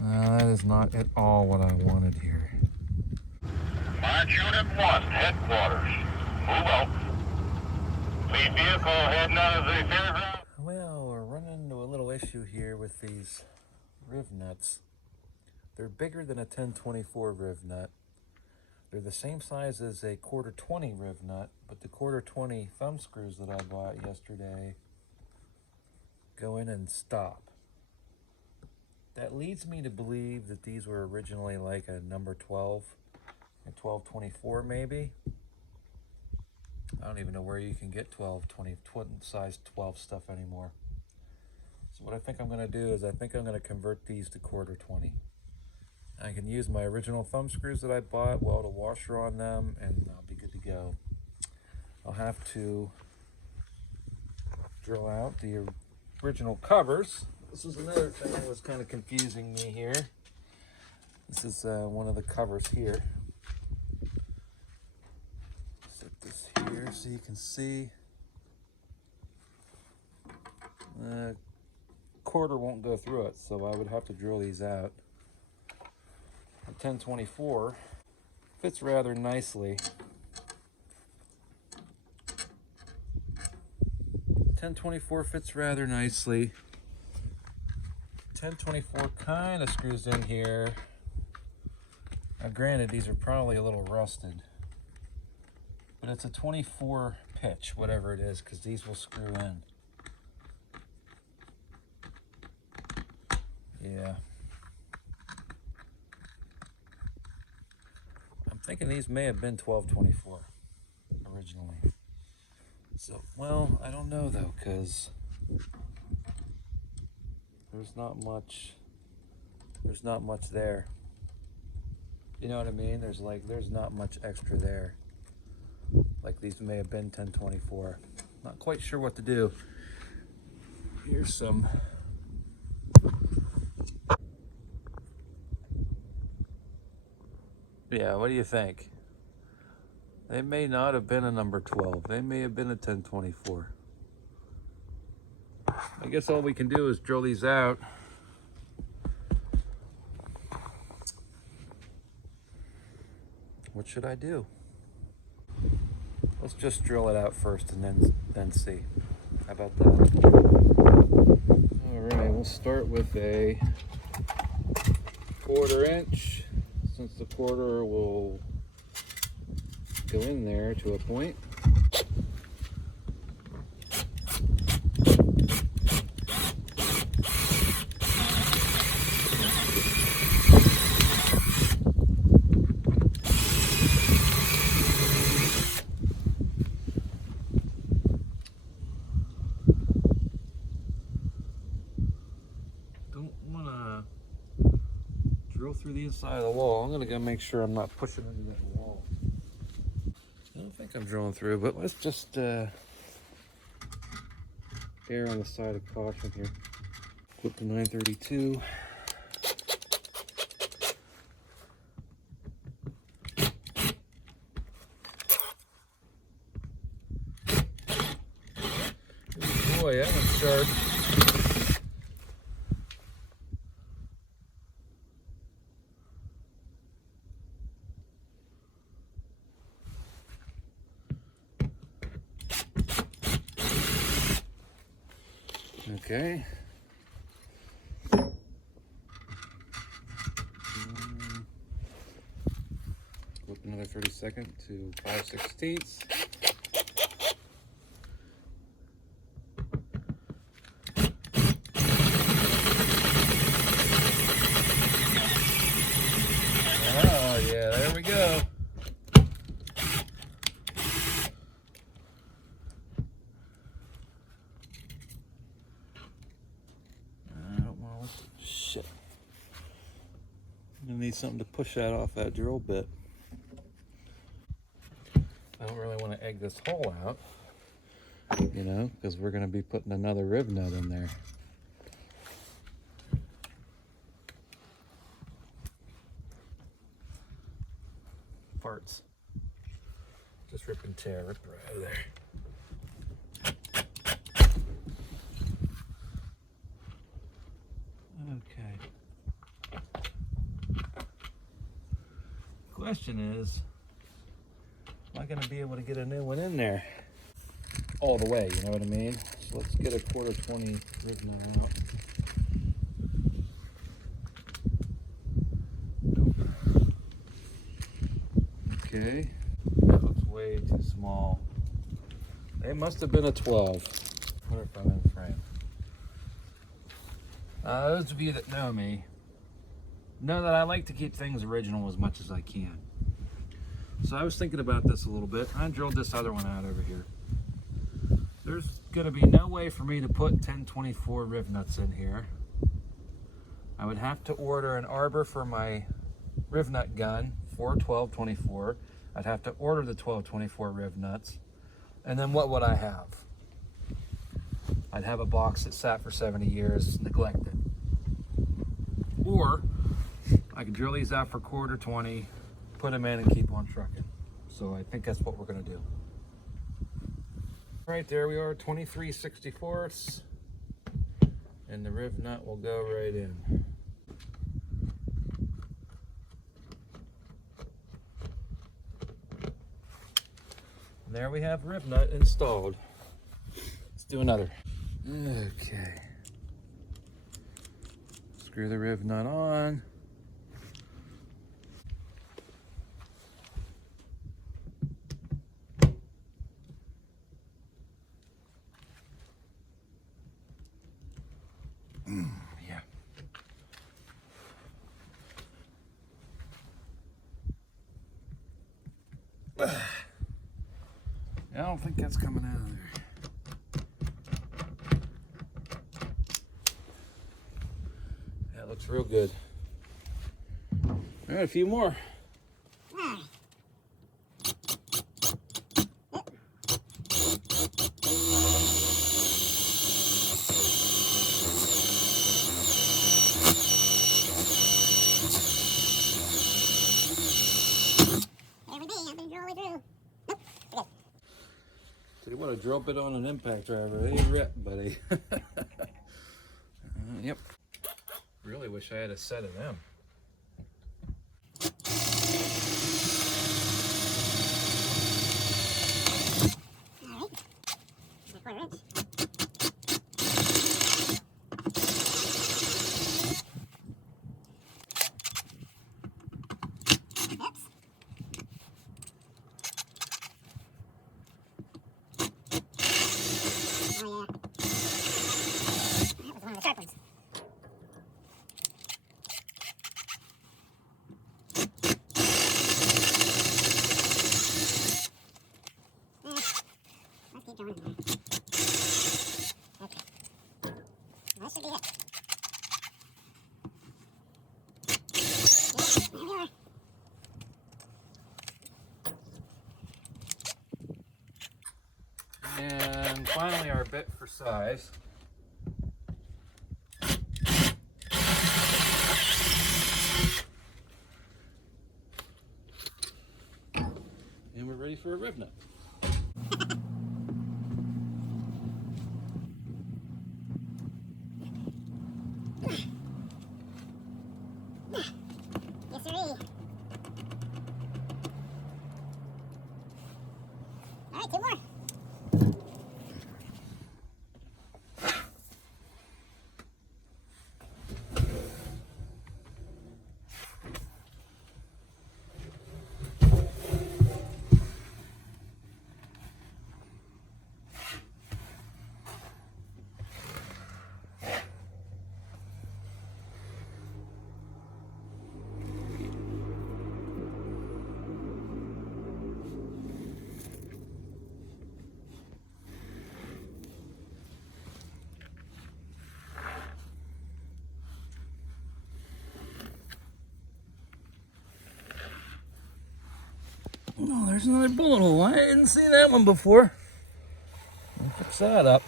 That is not at all what I wanted here. March Unit 1, headquarters. Move out. Lead vehicle heading out of the fairground. Well, we're running into a little issue here with these rivnuts. They're bigger than a 1024 rivnut. They're the same size as a 1/4-20 rivnut, but the 1/4-20 thumb screws that I bought yesterday go in and stop. That leads me to believe that these were originally like a number 12, a 1224 maybe. I don't even know where you can get 20 size 12 stuff anymore. So what I think I'm going to do is I think I'm going to convert these to 1/4-20. I can use my original thumb screws that I bought, weld a washer on them, and I'll be good to go. I'll have to drill out the original covers. This is another thing that was kind of confusing me here. This is one of the covers here. Set this here so you can see. The quarter won't go through it, so I would have to drill these out. The 1024 fits rather nicely. 1024 fits rather nicely. 1024 kind of screws in here. Now granted, these are probably a little rusted, but it's a 24 pitch, whatever it is, because these will screw in. Yeah. I'm thinking these may have been 1224 originally. So, well, I don't know though, because there's not much there. You know what I mean? There's not much extra there. Like these may have been 1024. Not quite sure what to do. Here's some. Yeah, what do you think? They may not have been a number 12. They may have been a 1024. I guess all we can do is drill these out. What should I do? Let's just drill it out first and then see. How about that? All right, we'll start with a 1/4 inch, since the quarter will go in there to a point. Don't want to drill through the inside of the wall. I'm going to go make sure I'm not pushing into that wall. I don't think I'm drilling through, but let's just err on the side of caution here. Clip to 932. Boy, that one's sharp. Okay. Flip another 32nd to 5/16. Oh yeah, there we go. Shit. I need something to push that off that drill bit. I don't really want to egg this hole out, you know, because we're going to be putting another rivnut in there. Parts. Just rip and tear, rip right out of there. Okay. question is, am I going to be able to get a new one in there all the way, you know what I mean? So let's get a 1/4 Rivnut out. Nope. Okay, that looks way too small. It must have been a 12. What if I'm in frame? Those of you that know me know that I like to keep things original as much as I can. So I was thinking about this a little bit. I drilled this other one out over here. There's going to be no way for me to put 1024 Rivnuts in here. I would have to order an arbor for my Rivnut gun for 1224. I'd have to order the 1224 Rivnuts. And then what would I have? I'd have a box that sat for 70 years, neglected. Or I could drill these out for 1/4, put them in and keep on trucking. So I think that's what we're going to do. Right, there we are, 23/64. And the Rivnut will go right in. And there we have Rivnut installed. Let's do another. Okay. Screw the Rivnut on. Yeah. I don't think that's coming out of there. That looks real good. All right, a few more. So you want to drill bit on an impact driver? They rip, buddy. Yep. Really wish I had a set of them. And finally, our bit for size. And we're ready for a Rivnut. Yes, sirree. All right, two more. Oh, there's another bullet hole. I didn't see that one before. I'll fix that up.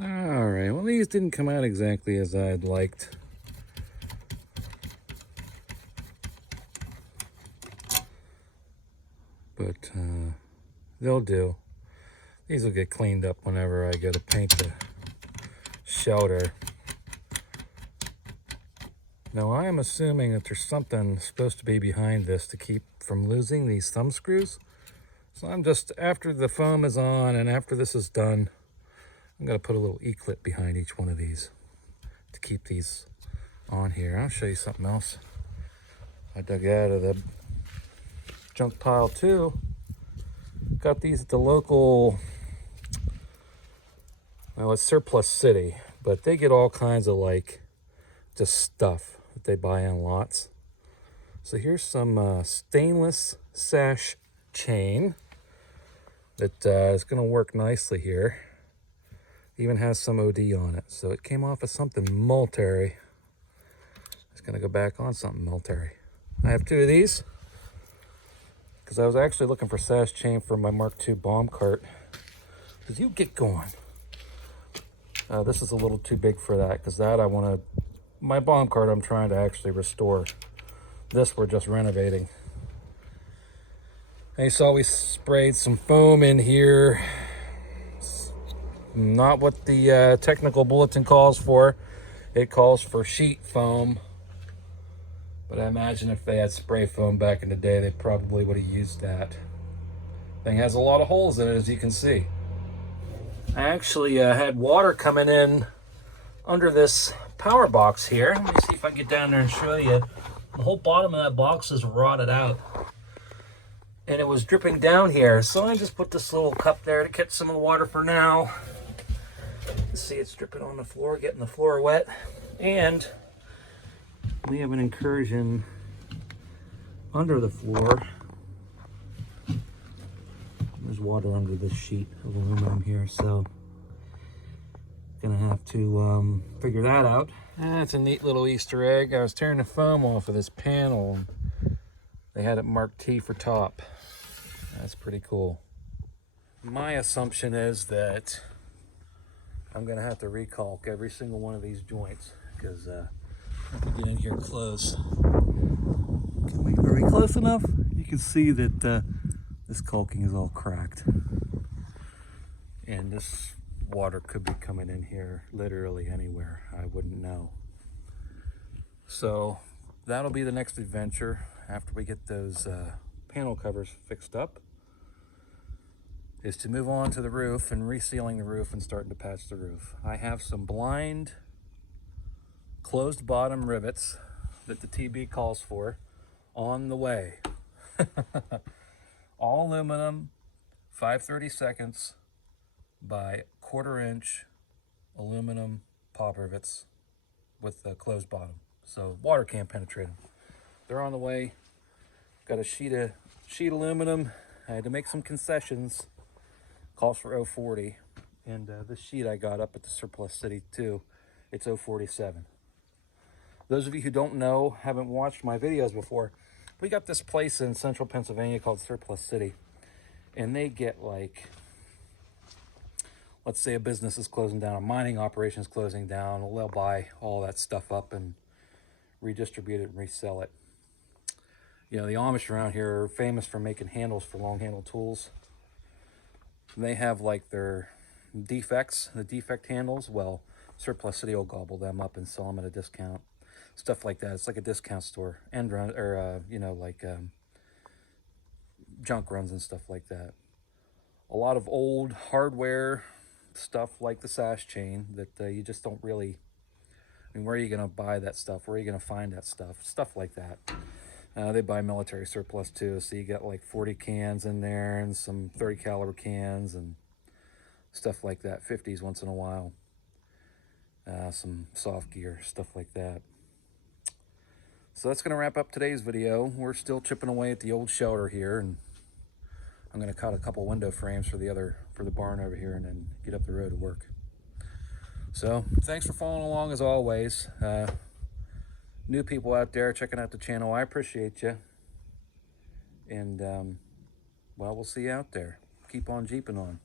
All right, well, Well, these didn't come out exactly as I'd liked. But they'll do. These will get cleaned up whenever I go to paint the shelter. Now I am assuming that there's something supposed to be behind this to keep from losing these thumb screws. So I'm just, after the foam is on and after this is done, I'm going to put a little E-clip behind each one of these to keep these on here. I'll show you something else I dug out of the junk pile too. Got these at the local, well, it's Surplus City, but they get all kinds of like just stuff that they buy in lots. So here's some stainless sash chain that is going to work nicely here. Even has some OD on it, so it came off of something military. It's going to go back on something military. I have two of these because I was actually looking for sash chain for my Mark II bomb cart. Because you get going. This is a little too big for that, because that I want to, my bomb cart I'm trying to actually restore. This we're just renovating. And you saw we sprayed some foam in here. Not what the technical bulletin calls for. It calls for sheet foam. But I imagine if they had spray foam back in the day, they probably would have used that. Thing has a lot of holes in it, as you can see. I actually had water coming in under this power box here. Let me see if I can get down there and show you. The whole bottom of that box is rotted out. And it was dripping down here. So I just put this little cup there to catch some of the water for now. You see it's dripping on the floor, getting the floor wet. And we have an incursion under the floor. There's water under this sheet of aluminum here, so gonna have to figure that out. That's a neat little Easter egg. I was tearing the foam off of this panel. They had it marked T for top. That's pretty cool. My assumption is that I'm gonna have to recalk every single one of these joints, because if we get in here close, are we close enough? You can see that this caulking is all cracked, and this water could be coming in here literally anywhere. I wouldn't know. So that'll be the next adventure after we get those panel covers fixed up, is to move on to the roof and resealing the roof and starting to patch the roof. I have some blind closed bottom rivets that the TB calls for on the way. All aluminum, 5/32 by 1/4 inch aluminum pop rivets with a closed bottom, so water can't penetrate them. They're on the way. Got a sheet aluminum. I had to make some concessions. Calls for 040, and this sheet I got up at the Surplus City too. It's 047. Those of you who don't know, haven't watched my videos before, we got this place in central Pennsylvania called Surplus City, and they get, like, let's say a business is closing down, a mining operation is closing down, they'll buy all that stuff up and redistribute it and resell it. You know, the Amish around here are famous for making handles for long handle tools. They have like their defects, the defect handles. Well, Surplus City will gobble them up and sell them at a discount. Stuff like that. It's like a discount store, end run, or you know, like junk runs and stuff like that. A lot of old hardware stuff like the sash chain that you just don't really. I mean, where are you going to buy that stuff? Where are you going to find that stuff? Stuff like that. They buy military surplus too, so you got like 40 cans in there and some 30 caliber cans and stuff like that. 50s once in a while. Some soft gear, stuff like that. So that's going to wrap up today's video. We're still chipping away at the old shelter here, and I'm going to cut a couple window frames for the barn over here, and then get up the road to work. So thanks for following along as always. New people out there checking out the channel, I appreciate you. And well, we'll see you out there. Keep on jeeping on.